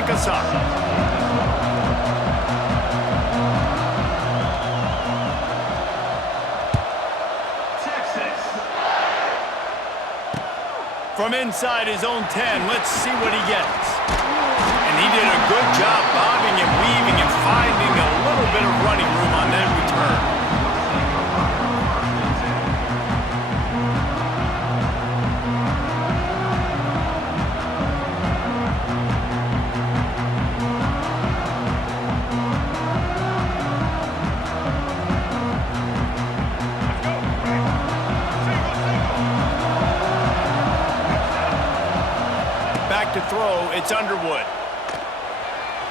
break us up. From inside his own 10, let's see what he gets. And he did a good job bobbing and weaving and finding a little bit of running room on that return. To throw, it's Underwood.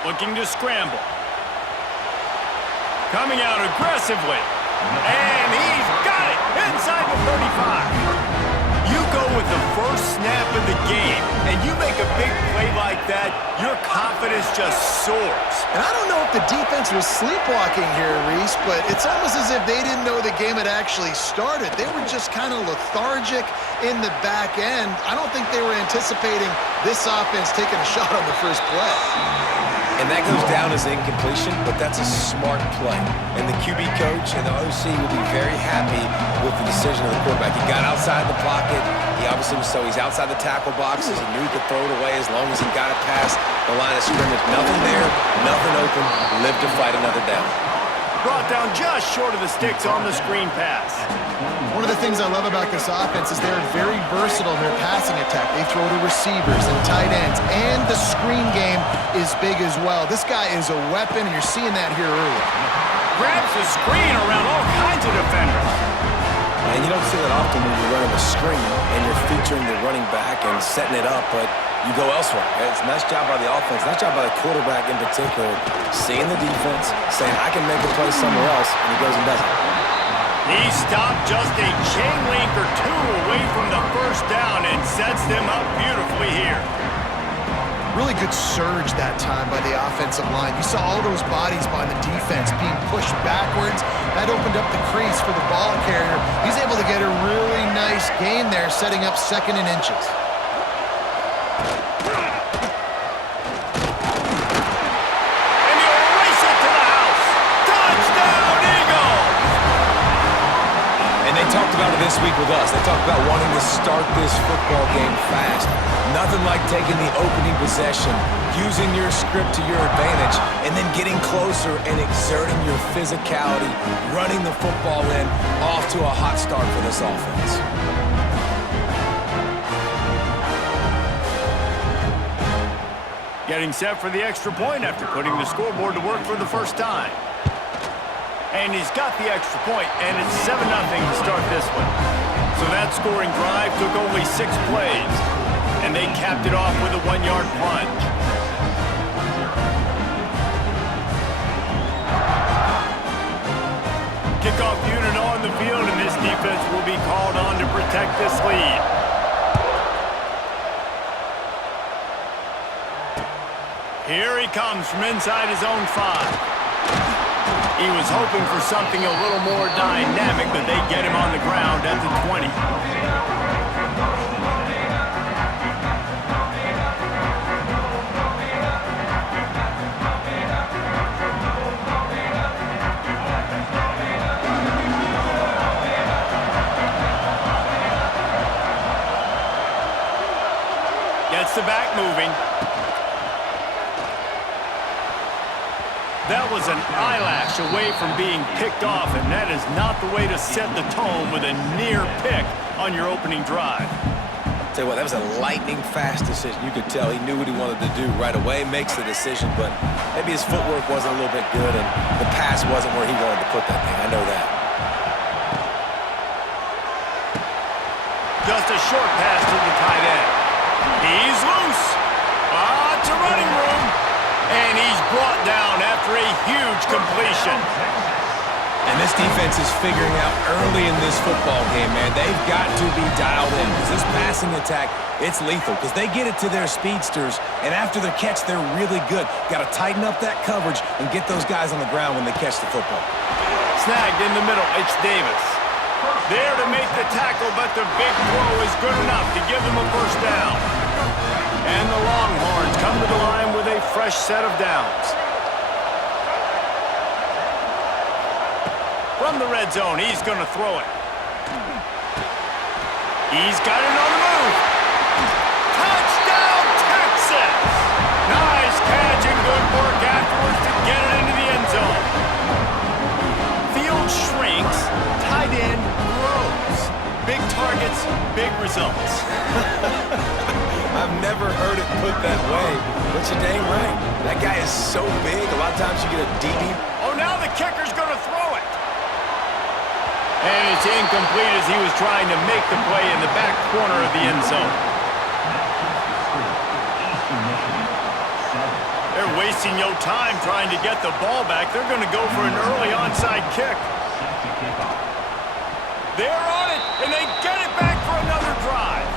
Looking to scramble. Coming out aggressively. And he's got it inside the 35. You go with the first snap of the game, and you make a big play like that, your confidence just soars. And I don't know if the defense was sleepwalking here, Reese, but it's almost as if they didn't know the game had actually started. They were just kind of lethargic in the back end. I don't think they were anticipating this offense taking a shot on the first play. And that goes down as incompletion, but that's a smart play. And the QB coach and the OC will be very happy with the decision of the quarterback. He got outside the pocket. He obviously was so he's outside the tackle boxes. He knew he could throw it away as long as he got it past the line of scrimmage. Nothing there, nothing open. Live to fight another down. Brought down just short of the sticks on the screen pass. One of the things I love about this offense is they're very versatile in their passing attack. They throw to receivers and tight ends, and the screen game is big as well. This guy is a weapon, and you're seeing that here early. Grabs the screen around all kinds of defenders. And you don't see that often when you're running a screen and you're featuring the running back and setting it up, but you go elsewhere. It's a nice job by the offense, nice job by the quarterback in particular, seeing the defense, saying, I can make a play somewhere else, and he goes and does it. He stopped just a chain link or two away from the first down and sets them up beautifully here. Really good surge that time by the offensive line. You saw all those bodies by the defense being pushed backwards. That opened up the crease for the ball carrier. He's able to get a really nice gain there, setting up 2nd and inches. Talked about it this week with us. They talked about wanting to start this football game fast. Nothing like taking the opening possession, using your script to your advantage, and then getting closer and exerting your physicality, running the football in, off to a hot start for this offense. Getting set for the extra point after putting the scoreboard to work for the first time. And he's got the extra point, and it's 7-0 to start this one. So that scoring drive took only 6 plays, and they capped it off with a 1-yard plunge. Kickoff unit on the field, and this defense will be called on to protect this lead. Here he comes from inside his own 5. He was hoping for something a little more dynamic, but they get him on the ground at the 20. Gets the back moving. That was an eyelash away from being picked off, and that is not the way to set the tone with a near pick on your opening drive. Tell you what, that was a lightning-fast decision. You could tell he knew what he wanted to do right away, makes the decision, but maybe his footwork wasn't a little bit good, and the pass wasn't where he wanted to put that thing. I know that. Just a short pass to the tight end. He's loose. To running room. And he's brought down after a huge completion. And this defense is figuring out early in this football game, man, they've got to be dialed in because this passing attack, it's lethal because they get it to their speedsters, and after their catch, they're really good. Got to tighten up that coverage and get those guys on the ground when they catch the football. Snagged in the middle, it's Davis. There to make the tackle, but the big throw is good enough to give them a first down. And the Longhorns come to the line with a fresh fresh set of downs. From the red zone, he's going to throw it. He's got it on the move. Touchdown, Texas! Nice catch and good work afterwards to get it into the end zone. Field shrinks, tight end grows. Big targets, big results. I've never heard it put that way, but you're dang right. That guy is so big, a lot of times you get a DB. Oh, now the kicker's going to throw it. And it's incomplete as he was trying to make the play in the back corner of the end zone. They're wasting no time trying to get the ball back. They're going to go for an early onside kick. They're on it, and they get it back for another drive.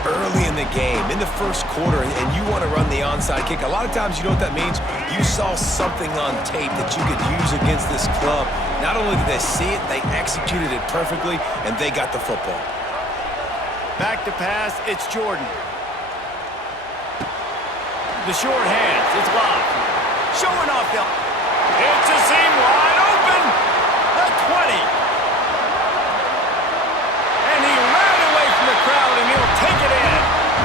Early in the game, in the first quarter, and you want to run the onside kick. A lot of times, you know what that means? You saw something on tape that you could use against this club. Not only did they see it, they executed it perfectly, and they got the football. Back to pass, it's Jordan. The short hands, it's Love. Showing off the... It's a seam wide open. The 20. And he ran away from the crowd, and he'll take it in.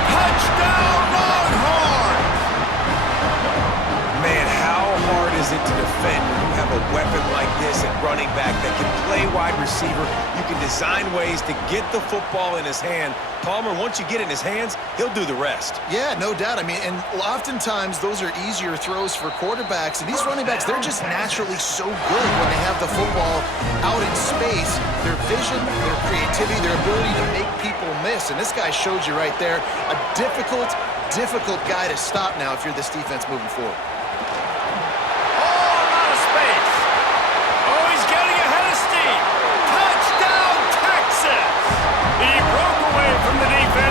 Touchdown, Longhorns! Man, how hard is it to defend when you have a weapon like this at running back that can play wide receiver? You can design ways to get the football in his hand. Palmer, once you get it in his hands, he'll do the rest. Yeah, no doubt. I mean, and oftentimes those are easier throws for quarterbacks. And these running backs, they're just naturally so good when they have the football out in space. Their vision, their creativity, their ability to make people miss. And this guy showed you right there, a difficult guy to stop now if you're this defense moving forward.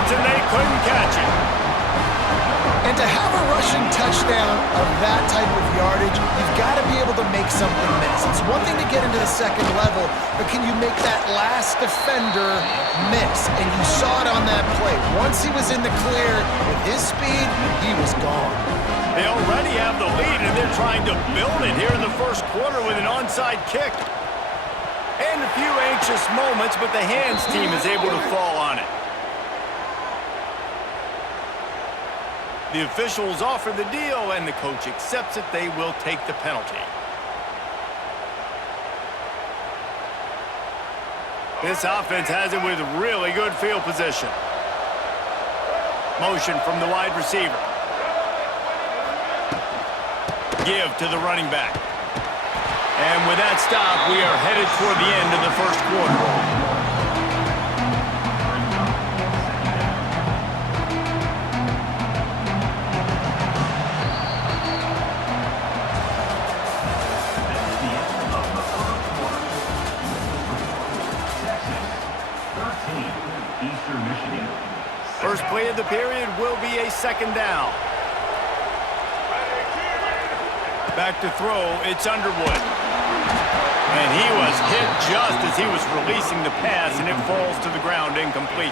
And they couldn't catch it. And to have a rushing touchdown of that type of yardage, you've got to be able to make something miss. It's one thing to get into the second level, but can you make that last defender miss? And you saw it on that play. Once he was in the clear with his speed, he was gone. They already have the lead, and they're trying to build it here in the first quarter with an onside kick. And a few anxious moments, but the hands team is able to fall on it. The officials offer the deal, and the coach accepts it. They will take the penalty. This offense has it with really good field position. Motion from the wide receiver. Give to the running back. And with that stop, we are headed toward the end of the first quarter. First play of the period will be a second down. Back to throw, it's Underwood. And he was hit just as he was releasing the pass, and it falls to the ground incomplete.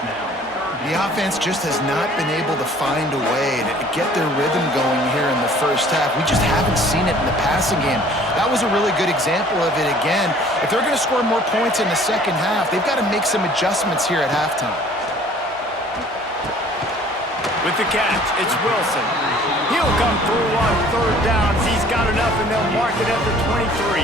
The offense just has not been able to find a way to get their rhythm going here in the first half. We just haven't seen it in the passing game. That was a really good example of it again. If they're going to score more points in the second half, they've got to make some adjustments here at halftime. With the catch, it's Wilson. He'll come through on third down. He's got enough, and they'll mark it at the 23.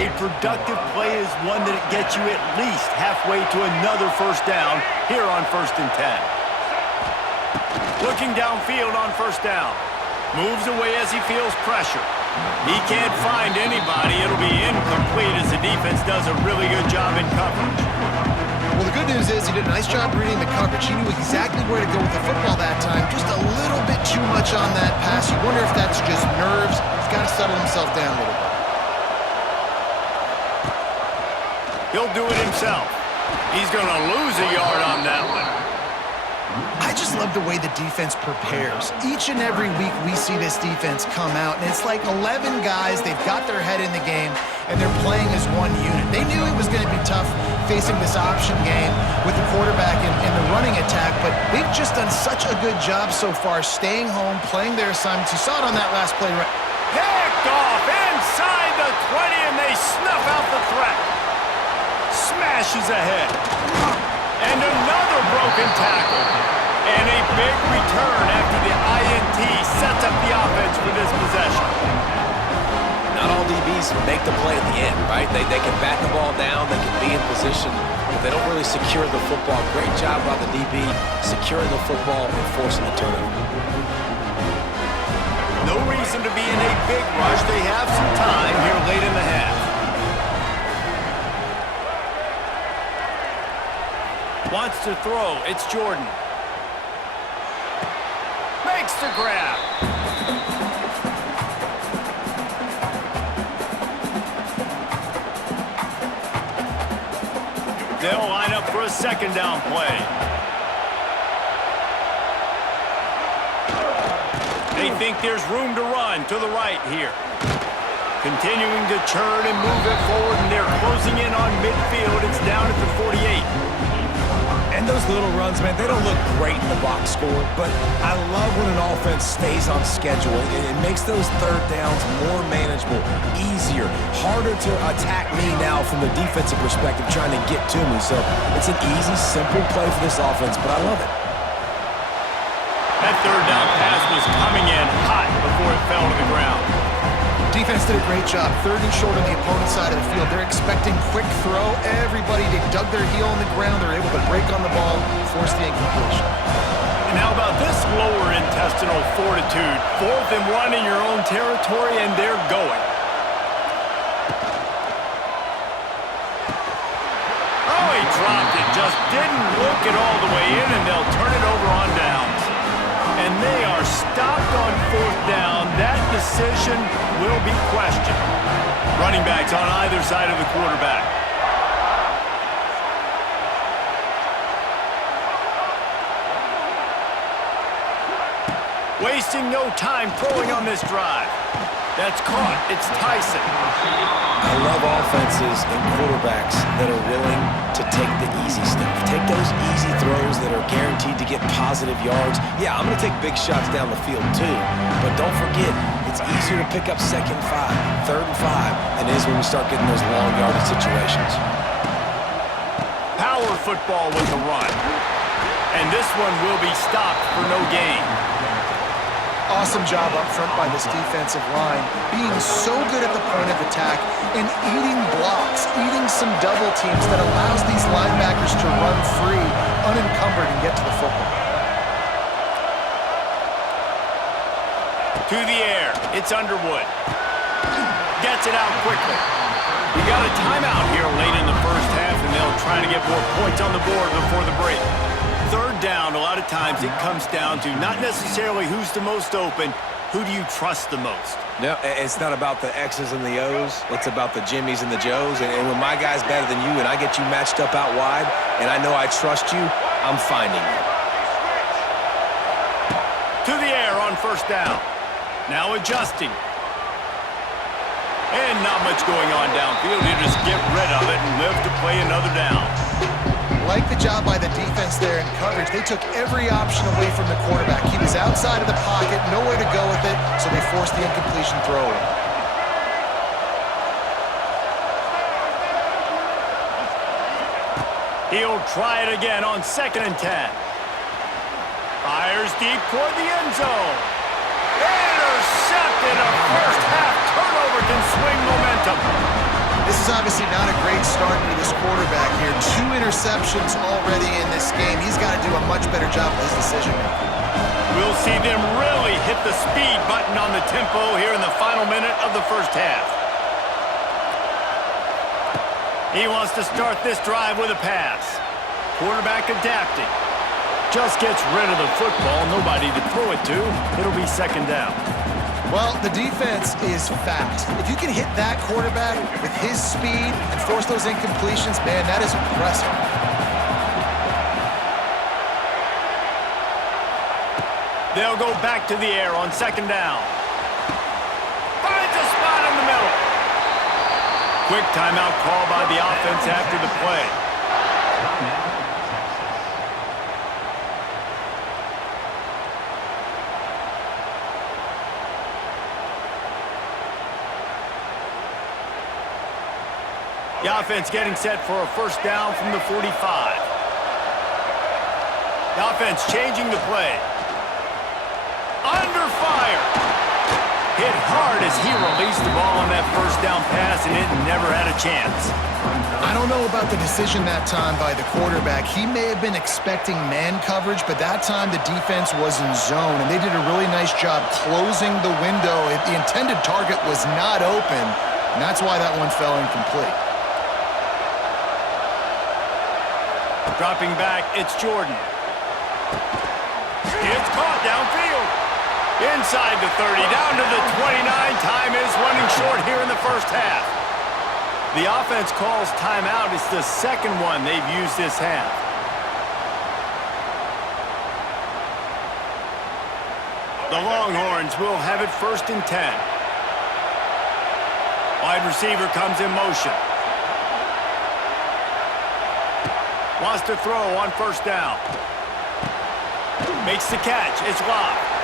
A productive play is one that gets you at least halfway to another first down here on 1st and 10. Looking downfield on first down. Moves away as he feels pressure. He can't find anybody. It'll be incomplete as the defense does a really good job in coverage. Well, the good news is he did a nice job reading the coverage. He knew exactly where to go with the football that time. Just a little bit too much on that pass. You wonder if that's just nerves. He's got to settle himself down a little bit. He'll do it himself. He's going to lose a yard on that one. I just love the way the defense prepares. Each and every week we see this defense come out, and it's like 11 guys, they've got their head in the game, and they're playing as one unit. They knew it was going to be tough facing this option game with the quarterback in the running attack, but they've just done such a good job so far staying home, playing their assignments. You saw it on that last play, right? Picked off inside the 20, and they snuff out the threat. Smashes ahead. And another broken tackle. And a big return after the INT sets up the offense for this possession. Not all DBs make the play at the end, right? They can back the ball down, they can be in position, but they don't really secure the football. Great job by the DB securing the football and forcing the turnover. No reason to be in a big rush. They have some time here late in the half. Wants to throw. It's Jordan. Makes the grab. They'll line up for a second down play. They think there's room to run to the right here. Continuing to churn and move it forward, and they're closing in on midfield. It's down at the 48. And those little runs, man, they don't look great in the box score, but I love when an offense stays on schedule. It makes those third downs more manageable, easier, harder to attack me now from the defensive perspective, trying to get to me. So it's an easy, simple play for this offense, but I love it. That third down pass was coming in hot before it fell to the ground. Defense did a great job. Third and short on the opponent's side of the field. They're expecting quick throw. Everybody, they dug their heel on the ground. They're able to break on the ball, force the incompletion. And how about this lower intestinal fortitude? 4th and 1 in your own territory, and they're going. Oh, he dropped it. Just didn't look it all the way in, and they'll turn it over on downs. And they are stopped on 4th down. That decision will be questioned. Running backs on either side of the quarterback. Wasting no time throwing on this drive. That's caught. It's Tyson. I love offenses and quarterbacks that are willing to take the easy stuff. Take those easy throws that are guaranteed to get positive yards. Yeah, I'm going to take big shots down the field too, but don't forget, it's easier to pick up 2nd and 5, 3rd and 5 than it is when we start getting those long yardage situations. Power football with the run. And this one will be stopped for no gain. Awesome job up front by this defensive line, being so good at the point of attack and eating blocks, eating some double teams that allows these linebackers to run free, unencumbered, and get to the football. To the air, it's Underwood. Gets it out quickly. We got a timeout here late in the first half, and they'll try to get more points on the board before the break. Third down, a lot of times it comes down to not necessarily who's the most open, who do you trust the most? No, it's not about the X's and the O's. It's about the Jimmies and the Joes. And when my guy's better than you and I get you matched up out wide and I know I trust you, I'm finding you. To the air on 1st down. Now adjusting. And not much going on downfield. You just get rid of it and live to play another down. Like the job by the defense there in coverage. They took every option away from the quarterback. He was outside of the pocket, nowhere to go with it, so they forced the incompletion throw away. He'll try it again on 2nd and 10. Fires deep toward the end zone. Intercepted. A first half turnover can swing momentum. This is obviously not a great start for this quarterback here. 2 interceptions already in this game. He's got to do a much better job with his decision-making. We'll see them really hit the speed button on the tempo here in the final minute of the first half. He wants to start this drive with a pass. Quarterback adapting. Just gets rid of the football. Nobody to throw it to. It'll be 2nd down. Well, the defense is fast. If you can hit that quarterback with his speed and force those incompletions, man, that is impressive. They'll go back to the air on second down. Finds a spot in the middle. Quick timeout call by the offense after the play. The offense getting set for a first down from the 45. The offense changing the play. Under fire. Hit hard as he released the ball on that first down pass, and it never had a chance. I don't know about the decision that time by the quarterback. He may have been expecting man coverage, but that time the defense was in zone, and they did a really nice job closing the window. The intended target was not open, and that's why that one fell incomplete. Dropping back, it's Jordan. It's caught downfield. Inside the 30, down to the 29. Time is running short here in the first half. The offense calls timeout. It's the second one they've used this half. The Longhorns will have it 1st and 10. Wide receiver comes in motion. Wants to throw on first down. Makes the catch. It's locked.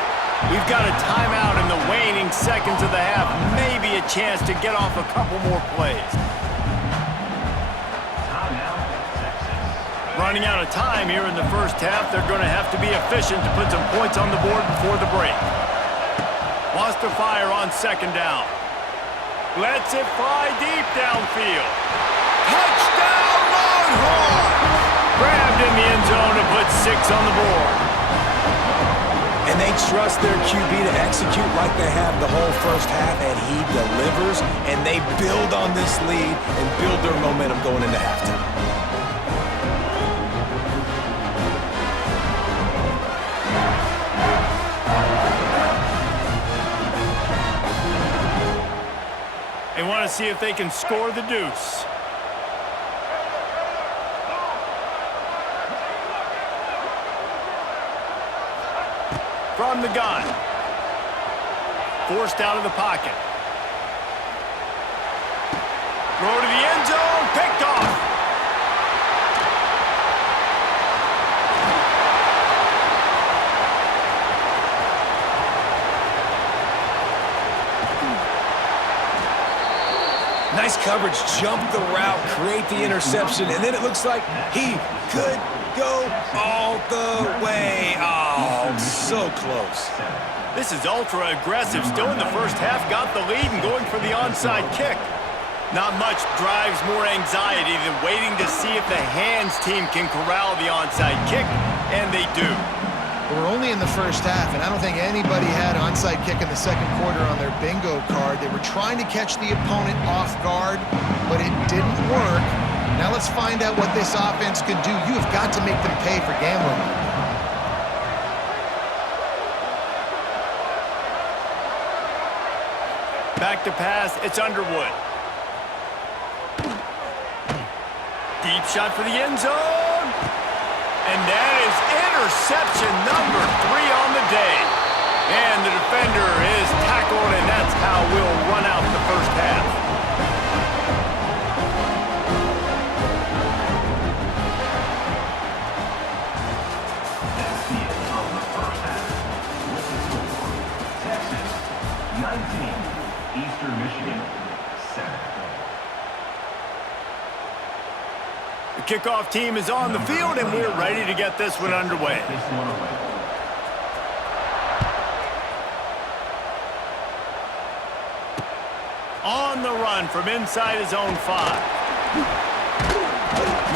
We've got a timeout in the waning seconds of the half. Maybe a chance to get off a couple more plays. Running out of time here in the first half. They're going to have to be efficient to put some points on the board before the break. Wants to fire on second down. Lets it fly deep downfield. Touchdown Longhorns! Grabbed in the end zone to put 6 on the board. And they trust their QB to execute like they have the whole first half, and he delivers, and they build on this lead and build their momentum going into halftime. They want to see if they can score the deuce. From the gun. Forced out of the pocket. Throw to the end zone. Picked off. Nice coverage. Jump the route, create the interception, and then it looks like he could go all the way. Oh, so close. This is ultra aggressive. Still in the first half, got the lead and going for the onside kick. Not much drives more anxiety than waiting to see if the hands team can corral the onside kick, and they do. We're only in the first half, and I don't think anybody had onside kick in the second quarter on their bingo card. They were trying to catch the opponent off guard, but it didn't work. Now let's find out what this offense can do. You have got to make them pay for gambling. Back to pass, it's Underwood. Deep shot for the end zone. And that is interception number 3 on the day. And the defender is tackled, and that's how we'll run out the first half. The kickoff team is on the field, and we're ready to get this one underway. On the run from inside his own 5.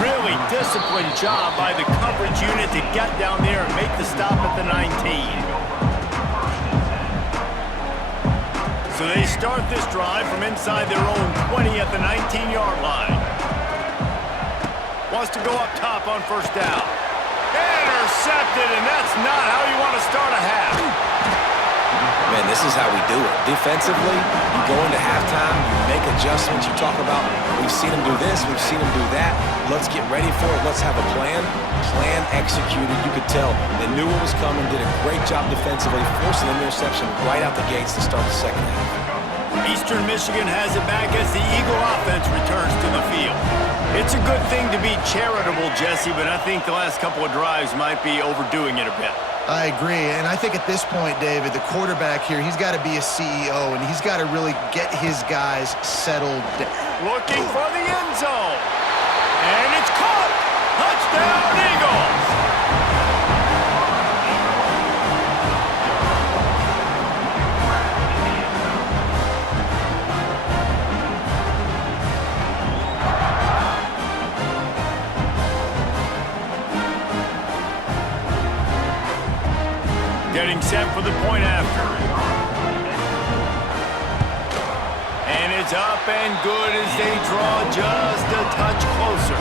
Really disciplined job by the coverage unit to get down there and make the stop at the 19. So they start this drive from inside their own 20 at the 19-yard line. Wants to go up top on first down. Intercepted, and that's not how you want to start a half. man, this is how we do it. Defensively, you go into halftime, you make adjustments, you talk about, we've seen them do this, we've seen them do that. Let's get ready for it. Let's have a plan. Plan executed. You could tell they knew what was coming, did a great job defensively, forcing an interception right out the gates to start the second half. Eastern Michigan has it back as the Eagle offense returns to the field. It's a good thing to be charitable, Jesse, but I think the last couple of drives might be overdoing it a bit. I agree, and I think at this point, David, the quarterback here, he's got to be a CEO, and he's got to really get his guys settled down. Looking for the end zone. And it's caught. Touchdown, Eagles. Getting set for the point after. And it's up and good as they draw just a touch closer.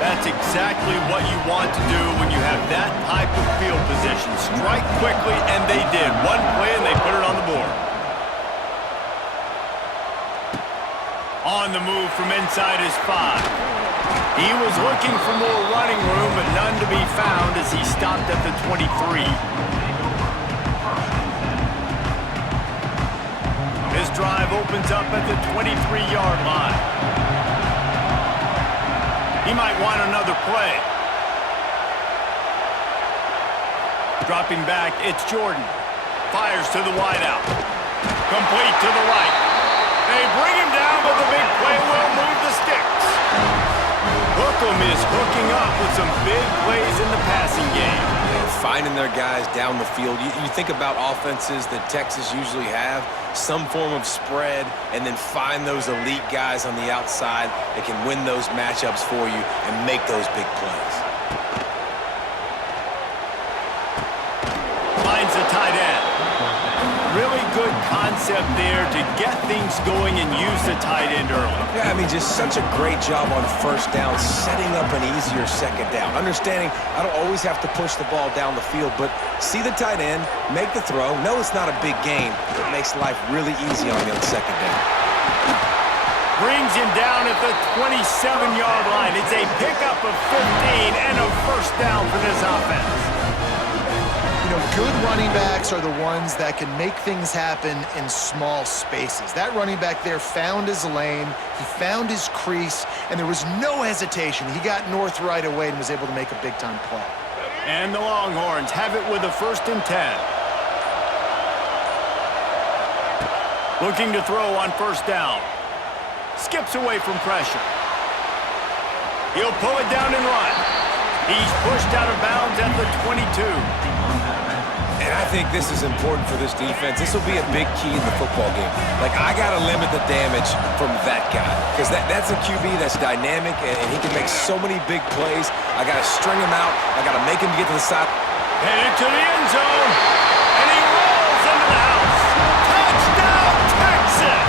That's exactly what you want to do when you have that type of field position. Strike quickly, and they did. One play, and they put it on the board. On the move from inside his 5. He was looking for more running room, but none to be found as he stopped at the 23. This drive opens up at the 23-yard line. He might want another play. Dropping back, it's Jordan. Fires to the wideout. Complete to the right. They bring him down, but the big play will move the sticks. Hookem is hooking up with some big plays in the passing game. Finding their guys down the field. You think about offenses that Texas usually have, some form of spread, and then find those elite guys on the outside that can win those matchups for you and make those big plays. Finds the tight end. Really good concept there to get things going and use the tight end early. Yeah, I mean, just such a great job on first down, setting up an easier second down. Understanding I don't always have to push the ball down the field, but see the tight end, make the throw. No, it's not a big gain. It makes life really easy on me on second down. Brings him down at the 27-yard line. It's a pickup of 15 and a first down for this offense. You know, good running backs are the ones that can make things happen in small spaces. That running back there found his lane, he found his crease, and there was no hesitation. He got north right away and was able to make a big-time play. And the Longhorns have it with a 1st and 10. Looking to throw on first down. Skips away from pressure. He'll pull it down and run. He's pushed out of bounds at the 22. And I think this is important for this defense. This will be a big key in the football game. Like, I got to limit the damage from that guy because that's a QB that's dynamic, and he can make so many big plays. I got to string him out. I got to make him get to the side. Headed to the end zone, and he rolls into the house. Touchdown, Texas!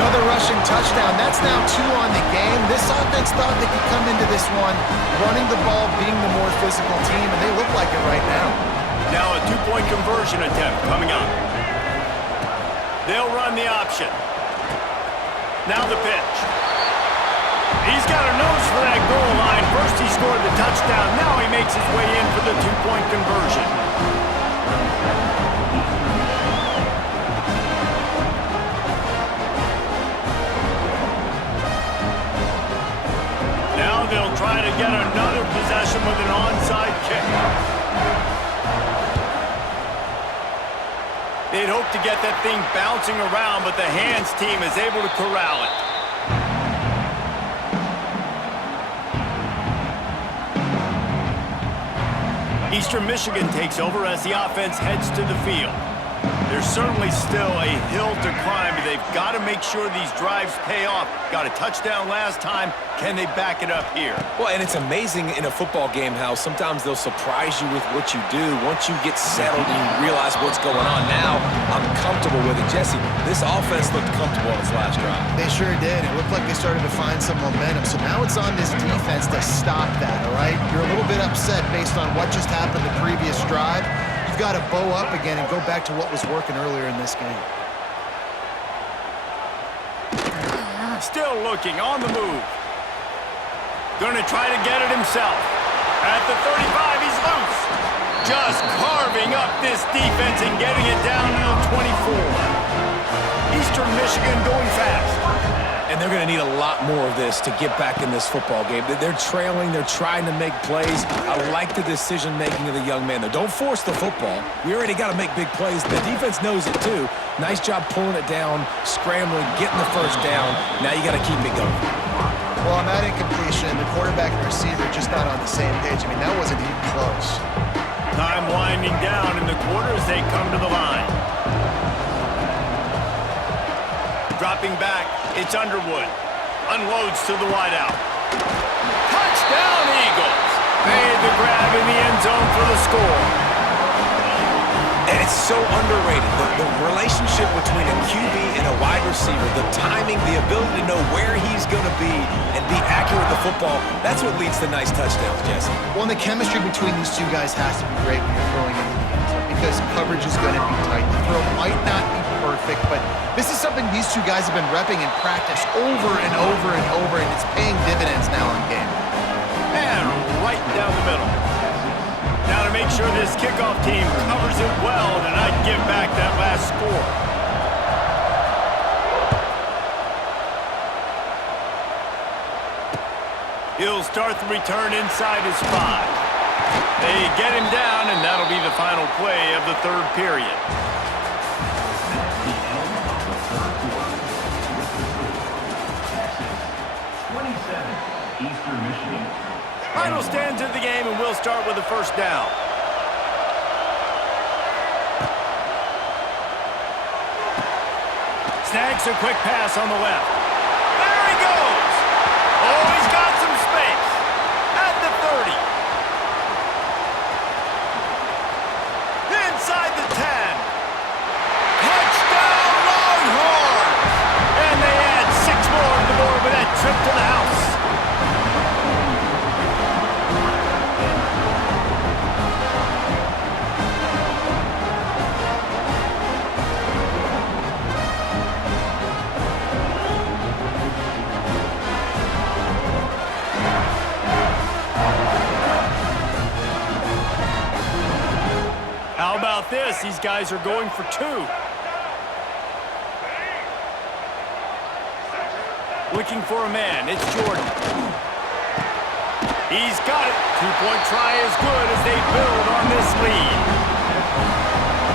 Another rushing touchdown. That's now 2 on the game. This offense thought they could come into this one running the ball, being the more physical team, and they look like it right now. Now a 2-point conversion attempt coming up. They'll run the option. Now the pitch. He's got a nose for that goal line. First he scored the touchdown. Now he makes his way in for the 2-point conversion. Now they'll try to get another possession with an onside kick. They'd hope to get that thing bouncing around, but the hands team is able to corral it. Eastern Michigan takes over as the offense heads to the field. There's certainly still a hill to climb, but they've got to make sure these drives pay off. Got a touchdown last time. Can they back it up here? Well, and it's amazing in a football game how sometimes they'll surprise you with what you do. Once you get settled and you realize what's going on now, I'm comfortable with it. Jesse, this offense looked comfortable on its last drive. They sure did. It looked like they started to find some momentum. So now it's on this defense to stop that, all right? You're a little bit upset based on what just happened the previous drive. You've got to bow up again and go back to what was working earlier in this game. Still looking, on the move. Gonna try to get it himself. At the 35, he's loose. Just carving up this defense and getting it down to the 24. Eastern Michigan going fast. And they're going to need a lot more of this to get back in this football game. They're trailing. They're trying to make plays. I like the decision-making of the young man, though. Don't force the football. We already got to make big plays. The defense knows it, too. Nice job pulling it down, scrambling, getting the first down. Now you got to keep it going. Well, on that incompletion, the quarterback and receiver just not on the same page. I mean, that wasn't even close. Time winding down in the quarter as they come to the line. Dropping back, it's Underwood. Unloads to the wideout. Touchdown, Eagles! Made the grab in the end zone for the score. And it's so underrated. The relationship between a QB and a wide receiver, the timing, the ability to know where he's going to be and be accurate with the football, that's what leads to nice touchdowns, Jesse. Well, and the chemistry between these two guys has to be great when you're throwing in the end zone because coverage is going to be tight. The throw might not be perfect, but this is something these two guys have been repping in practice over and over and over, and it's paying dividends now in game. And right down the middle. Now to make sure this kickoff team covers it well and not give back that last score. He'll start the return inside his 5. They get him down, and that'll be the final play of the third period. Final stands of the game, and we'll start with the first down. Snags a quick pass on the left. There he goes! Oh, he's got some space. At the 30. Inside the 10. Touchdown, Longhorns! And they add 6 more to the board with that trip to the house. How about this? These guys are going for 2. Looking for a man. It's Jordan. He's got it. 2-point try is good as they build on this lead.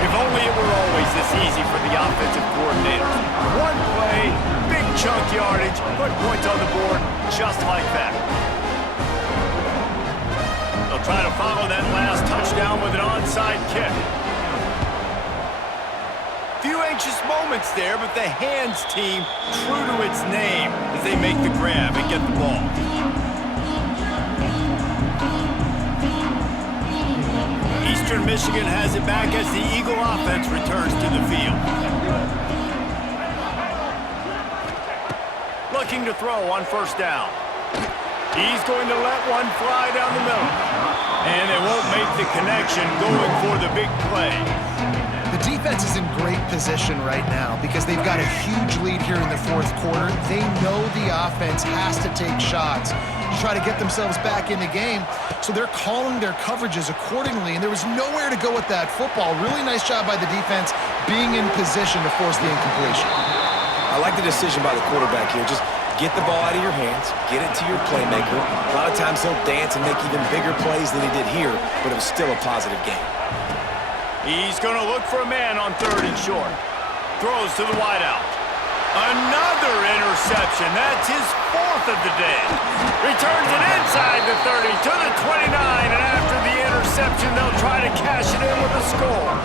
If only it were always this easy for the offensive coordinators. One play, big chunk yardage, put points on the board just like that. They'll try to follow that last touchdown with an onside kick. Few anxious moments there, but the hands team true to its name as they make the grab and get the ball. Eastern Michigan has it back as the Eagle offense returns to the field. Looking to throw on first down. He's going to let one fly down the middle. And they won't make the connection going for the big play. The defense is in great position right now because they've got a huge lead here in the fourth quarter. They know the offense has to take shots to try to get themselves back in the game, so they're calling their coverages accordingly, and there was nowhere to go with that football. Really nice job by the defense being in position to force the incompletion. I like the decision by the quarterback here. Just get the ball out of your hands, get it to your playmaker. A lot of times he'll dance and make even bigger plays than he did here, but it was still a positive game. He's going to look for a man on 3rd and short. Throws to the wideout. Another interception. That's his 4th of the day. Returns it inside the 30 to the 29, and after the interception, they'll try to cash it in with a score.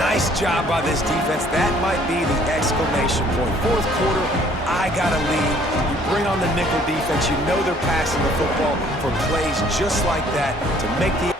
Nice job by this defense. That might be the exclamation point. Fourth quarter, I got a lead. You bring on the nickel defense. You know they're passing the football for plays just like that to make the